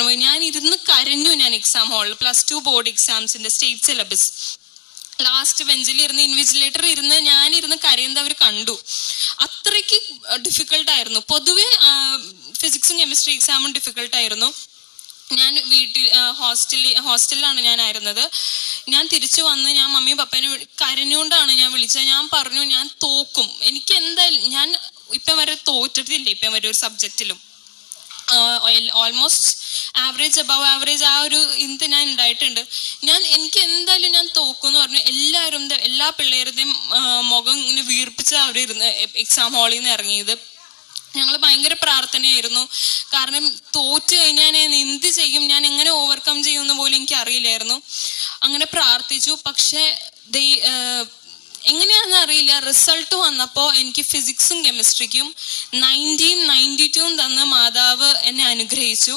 മറന്നുപോയി. ഞാൻ ഇരുന്ന് കരഞ്ഞു. ഞാൻ എക്സാം ഹാളിൽ +2 ബോർഡ് എക്സാംസിന്റെ സ്റ്റേറ്റ് സിലബസ് ലാസ്റ്റ് ബെഞ്ചിൽ ഇരുന്ന് ഇൻവിജിലേറ്റർ ഇരുന്ന് ഞാനിരുന്ന് കരയുന്നത് അവർ കണ്ടു. അത്രയ്ക്ക് ഡിഫിക്കൽട്ടായിരുന്നു. പൊതുവെ ഫിസിക്സും കെമിസ്ട്രി എക്സാമും ഡിഫിക്കൽട്ടായിരുന്നു. ഞാൻ വീട്ടിൽ ഹോസ്റ്റലിലാണ് ഞാനായിരുന്നത്. ഞാൻ തിരിച്ചു വന്ന് ഞാൻ മമ്മിയും പപ്പേനെ കരഞ്ഞുകൊണ്ടാണ് ഞാൻ വിളിച്ചത്. ഞാൻ പറഞ്ഞു ഞാൻ തോക്കും, എനിക്ക് എന്തായാലും ഞാൻ ഇപ്പം വരെ തോറ്റിട്ടില്ല ഇപ്പം വരെ ഒരു സബ്ജക്റ്റിലും. ഓൾമോസ്റ്റ് ആവറേജ് അബവ് ആവറേജ് ആ ഒരു ഇത് ഞാൻ ഉണ്ടായിട്ടുണ്ട്. എനിക്ക് എന്തായാലും ഞാൻ തോക്കുമെന്ന് പറഞ്ഞു. എല്ലാ പിള്ളേരുടെയും മുഖം ഇങ്ങനെ വീർപ്പിച്ച് അവരിരുന്ന് എക്സാം ഹാളിൽ നിന്ന് ഇറങ്ങിയത്. ഞങ്ങൾ ഭയങ്കര പ്രാർത്ഥനയായിരുന്നു. കാരണം തോറ്റു കഴിഞ്ഞാൽ ഞാൻ എന്ത് ചെയ്യും, ഞാൻ എങ്ങനെ ഓവർകം ചെയ്യുമെന്ന് പോലും എനിക്ക് അറിയില്ലായിരുന്നു. അങ്ങനെ പ്രാർത്ഥിച്ചു. പക്ഷെ എങ്ങനെയാണെന്ന് അറിയില്ല, റിസൾട്ട് വന്നപ്പോൾ എനിക്ക് ഫിസിക്സും കെമിസ്ട്രിക്കും 90-92 തന്ന് മാതാവ് എന്നെ അനുഗ്രഹിച്ചു.